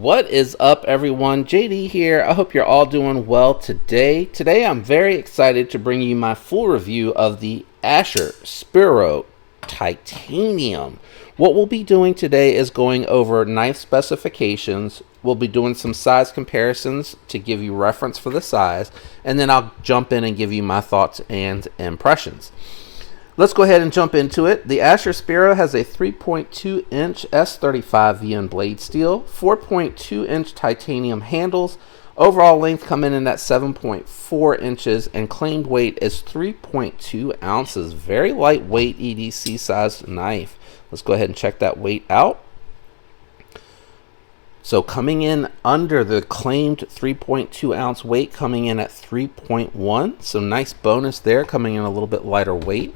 What is up, everyone? JD here. I hope you're all doing well today. Today I'm very excited to bring you my full review of the Spiro Titanium. What we'll be doing today is going over knife specifications. We'll be doing some size comparisons to give you reference for the size, and then I'll jump in and give you my thoughts and impressions. Let's go ahead and jump into it. The Spiro has a 3.2 inch S35 VN blade steel, 4.2 inch titanium handles. Overall length coming in at 7.4 inches, and claimed weight is 3.2 ounces. Very lightweight EDC sized knife. Let's go ahead and check that weight out. So coming in under the claimed 3.2 ounce weight, coming in at 3.1. So nice bonus there, coming in a little bit lighter weight.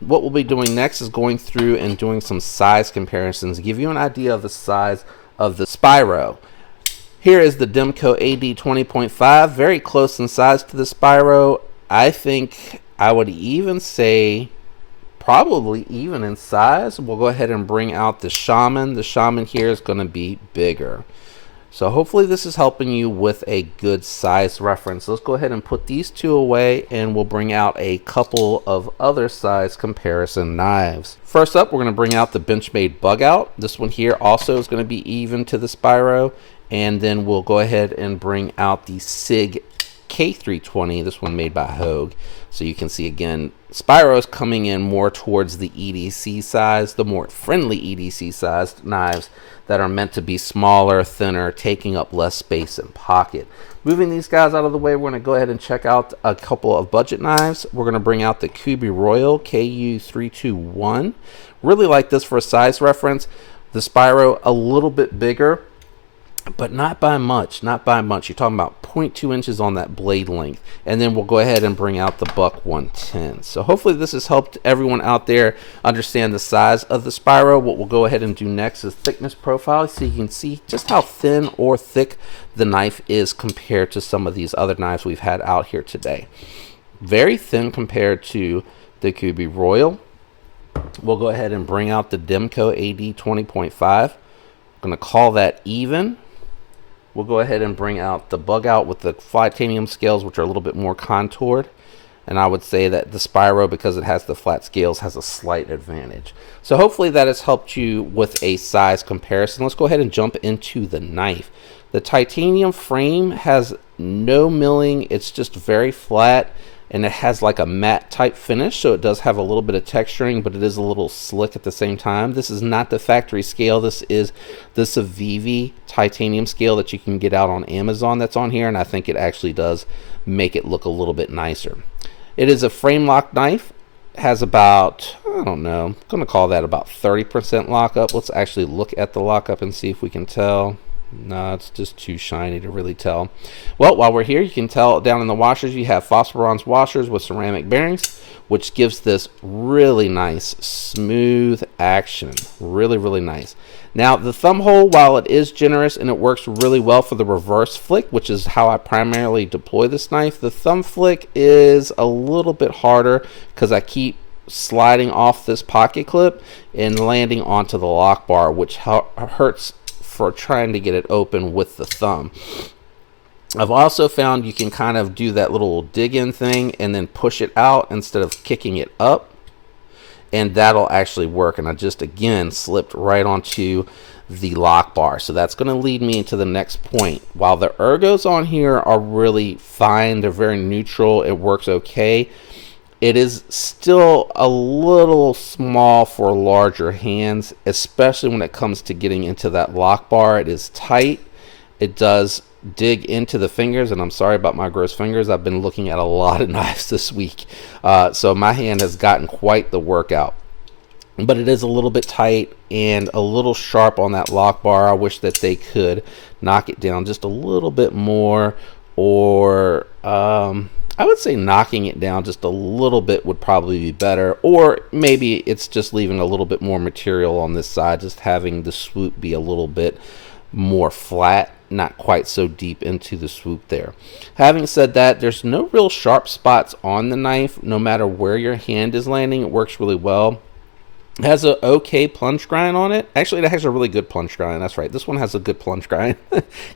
What we'll be doing next is going through and doing some size comparisons, give you an idea of the size of the Spiro. Here is the Demco AD 20.5, very close in size to the Spiro. I think I would even say probably even in size. We'll go ahead and bring out the Shaman. The Shaman here is going to be bigger. So hopefully this is helping you with a good size reference. Let's go ahead and put these two away, and we'll bring out a couple of other size comparison knives. First up, we're going to bring out the Benchmade Bug Out. This one here also is going to be even to the Spiro. And then we'll go ahead and bring out the SIG K320, this one made by Hogue. So you can see again, Spiro is coming in more towards the EDC size, the more friendly EDC sized knives that are meant to be smaller, thinner, taking up less space in pocket. Moving these guys out of the way, we're going to go ahead and check out a couple of budget knives. We're going to bring out the Kubi Royal KU321. Really like this for a size reference. The Spiro a little bit bigger, but not by much, not by much. You're talking about 0.2 inches on that blade length. And then we'll go ahead and bring out the Buck 110. So hopefully this has helped everyone out there understand the size of the Spiro. What we'll go ahead and do next is thickness profile, so you can see just how thin or thick the knife is compared to some of these other knives we've had out here today. Very thin compared to the Kubi Royal. We'll go ahead and bring out the Demco AD 20.5. I'm going to call that even. We'll go ahead and bring out the Bug Out with the titanium scales, which are a little bit more contoured. And I would say that the Spiro, because it has the flat scales, has a slight advantage. So hopefully that has helped you with a size comparison. Let's go ahead and jump into the knife. The titanium frame has no milling. It's just very flat, and it has like a matte type finish, so it does have a little bit of texturing, but it is a little slick at the same time. This is not the factory scale. This is the Civivi titanium scale that you can get out on Amazon that's on here, and I think it actually does make it look a little bit nicer. It is a frame lock knife. It has about, I don't know, I'm going to call that about 30% lockup. Let's actually look at the lockup and see if we can tell. No, it's just too shiny to really tell. Well, while we're here, you can tell down in the washers you have phosphoronze washers with ceramic bearings, which gives this really nice smooth action. Really, really nice. Now, the thumb hole, while it is generous and it works really well for the reverse flick, which is how I primarily deploy this knife, the thumb flick is a little bit harder because I keep sliding off this pocket clip and landing onto the lock bar, which hurts for trying to get it open with the thumb. I've also found you can kind of do that little dig in thing and then push it out instead of kicking it up, and that'll actually work. And I just again slipped right onto the lock bar, so that's going to lead me into the next point. While the ergos on here are really fine, they're very neutral, it works okay, it is still a little small for larger hands, especially when it comes to getting into that lock bar. It is tight. It does dig into the fingers, and I'm sorry about my gross fingers. I've been looking at a lot of knives this week, so my hand has gotten quite the workout. But it is a little bit tight and a little sharp on that lock bar. I wish that they could knock it down just a little bit more, or I would say knocking it down just a little bit would probably be better, or maybe it's just leaving a little bit more material on this side, just having the swoop be a little bit more flat, not quite so deep into the swoop there. Having said that, there's no real sharp spots on the knife. No matter where your hand is landing, it works really well. It has a okay plunge grind on it. Actually, it has a really good plunge grind. That's right. This one has a good plunge grind.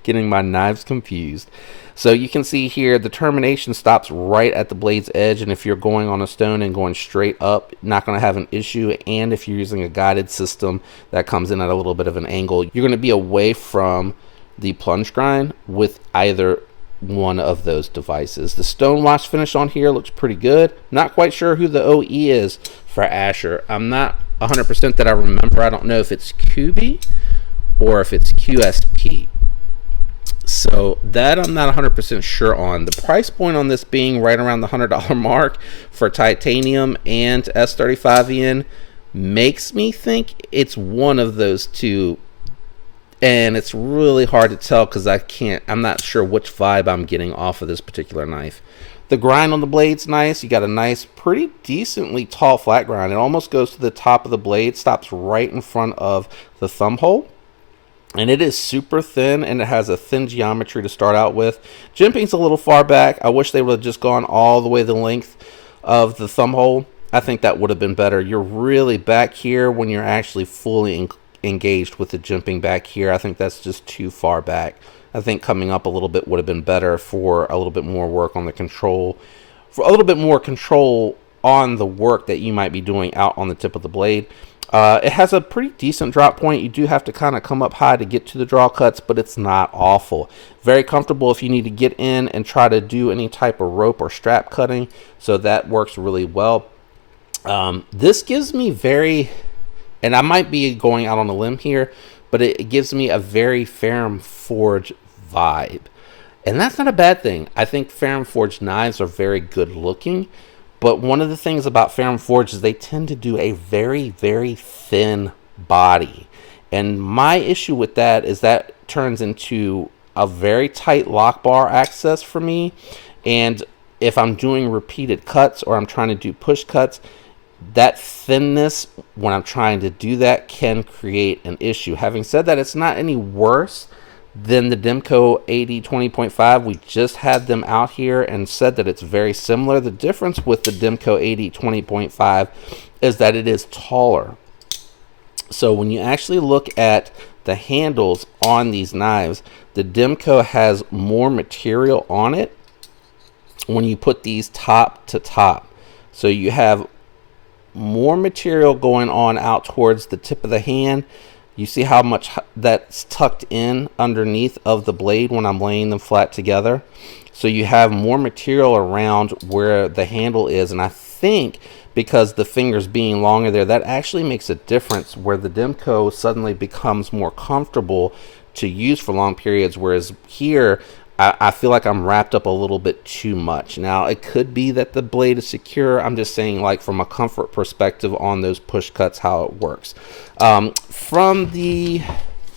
Getting my knives confused. So you can see here the termination stops right at the blade's edge, and if you're going on a stone and going straight up, not going to have an issue. And if you're using a guided system that comes in at a little bit of an angle, you're going to be away from the plunge grind with either one of those devices. The stonewash finish on here looks pretty good. Not quite sure who the OE is for Asher. I'm not 100% that I remember. I don't know if it's QB or if it's QSP. So that I'm not 100% sure on. The price point on this being right around the $100 mark for titanium and S35VN makes me think it's one of those two. And it's really hard to tell because I'm not sure which vibe I'm getting off of this particular knife. The grind on the blade's nice. You got a nice, pretty decently tall flat grind. It almost goes to the top of the blade, stops right in front of the thumb hole. And it is super thin, and it has a thin geometry to start out with. Jimping's a little far back. I wish they would have just gone all the way the length of the thumb hole. I think that would have been better. You're really back here when you're actually fully engaged with the jimping back here. I think that's just too far back. I think coming up a little bit would have been better for a little bit more work on the control, for a little bit more control on the work that you might be doing out on the tip of the blade. It has a pretty decent drop point. You do have to kind of come up high to get to the draw cuts, but it's not awful. Very comfortable if you need to get in and try to do any type of rope or strap cutting, so that works really well. This gives me and I might be going out on a limb here, but it gives me a very Ferrum Forge vibe. And that's not a bad thing. I think Ferrum Forge knives are very good looking. But one of the things about Ferrum Forge is they tend to do a very, very thin body. And my issue with that is that turns into a very tight lock bar access for me. And if I'm doing repeated cuts or I'm trying to do push cuts, that thinness when I'm trying to do that can create an issue. Having said that, it's not any worse than the Demco AD 20.5. We just had them out here and said that it's very similar. The difference with the Demco AD 20.5 is that it is taller. So when you actually look at the handles on these knives, the Demco has more material on it when you put these top to top. So you have more material going on out towards the tip of the hand. You see how much that's tucked in underneath of the blade when I'm laying them flat together. So you have more material around where the handle is. And I think because the fingers being longer there, that actually makes a difference where the Demco suddenly becomes more comfortable to use for long periods. Whereas here, I feel like I'm wrapped up a little bit too much. Now, it could be that the blade is secure. I'm just saying, like, from a comfort perspective on those push cuts, how it works. From the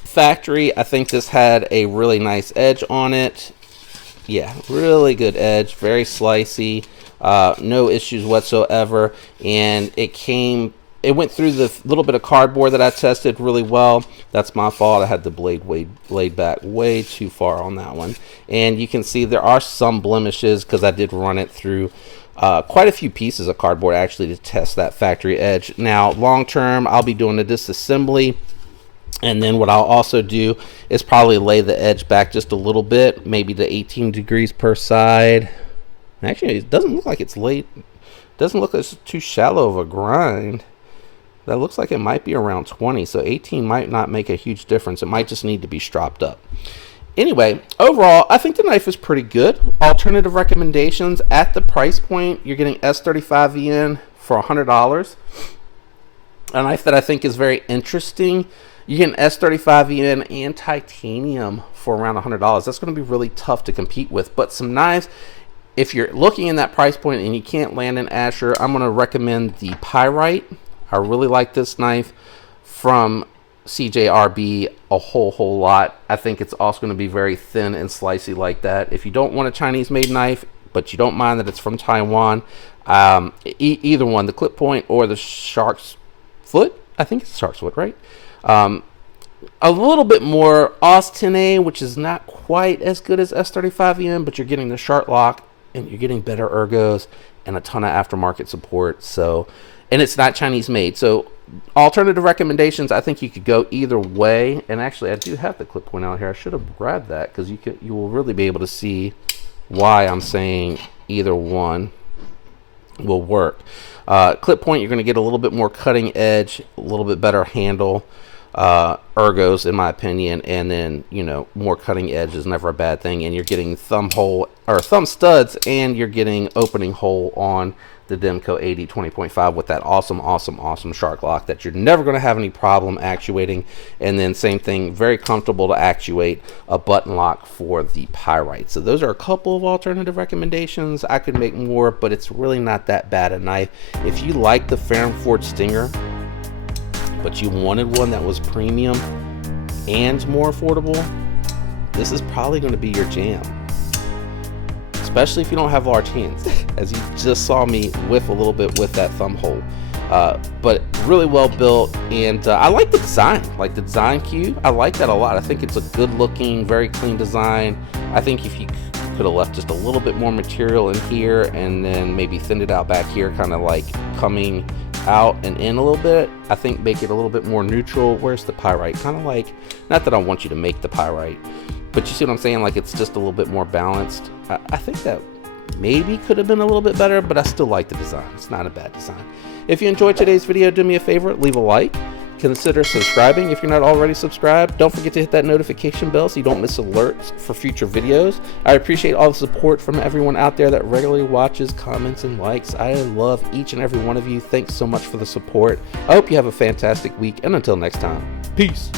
factory, I think this had a really nice edge on it. Yeah, really good edge, very slicey, no issues whatsoever. And it went through the little bit of cardboard that I tested really well. That's my fault. I had the blade laid back way too far on that one. And you can see there are some blemishes because I did run it through quite a few pieces of cardboard actually to test that factory edge. Now, long term, I'll be doing a disassembly. And then what I'll also do is probably lay the edge back just a little bit, maybe to 18 degrees per side. Actually, it doesn't look like it's laid. It doesn't look like it's too shallow of a grind. That looks like it might be around 20, so 18 might not make a huge difference. It might just need to be stropped up. Anyway, overall, I think the knife is pretty good. Alternative recommendations at the price point, you're getting S35VN for $100. A knife that I think is very interesting. You get an S35VN and titanium for around $100. That's going to be really tough to compete with. But some knives, if you're looking in that price point and you can't land an Asher, I'm going to recommend the Pyrite. I really like this knife from CJRB a whole lot. I think it's also going to be very thin and slicey like that. If you don't want a Chinese-made knife, but you don't mind that it's from Taiwan, either one, the clip point or the shark's foot. I think it's shark's foot, right? A little bit more AUS 10A, which is not quite as good as S35VN, but you're getting the shark lock and you're getting better ergos and a ton of aftermarket support. So, and it's not Chinese made. So alternative recommendations, I think you could go either way. And actually, I do have the clip point out here. I should have grabbed that because you will really be able to see why I'm saying either one will work. Clip point, you're going to get a little bit more cutting edge, a little bit better handle, ergos in my opinion, and then, you know, more cutting edge is never a bad thing. And you're getting thumb hole or thumb studs, and you're getting opening hole on the Demco AD 20.5 with that awesome shark lock that you're never going to have any problem actuating. And then same thing, very comfortable to actuate, a button lock for the Pyrite. So those are a couple of alternative recommendations. I could make more, but it's really not that bad a knife. If you like the Fahrenford Stinger, but you wanted one that was premium and more affordable, this is probably going to be your jam. Especially if you don't have large hands, as you just saw me whiff a little bit with that thumb hole. But really well built, and I like the design, like the design cube. I like that a lot. I think it's a good looking, very clean design. I think if you could have left just a little bit more material in here and then maybe thinned it out back here, kind of like coming out and in a little bit, I think make it a little bit more neutral. Where's the Pyrite? Kind of like, not that I want you to make the Pyrite, but you see what I'm saying? Like, it's just a little bit more balanced. I think that maybe could have been a little bit better, but I still like the design. It's not a bad design. If you enjoyed today's video, do me a favor, leave a like. Consider subscribing if you're not already subscribed. Don't forget to hit that notification bell so you don't miss alerts for future videos. I appreciate all the support from everyone out there that regularly watches, comments, and likes. I love each and every one of you. Thanks so much for the support. I hope you have a fantastic week, and until next time, peace.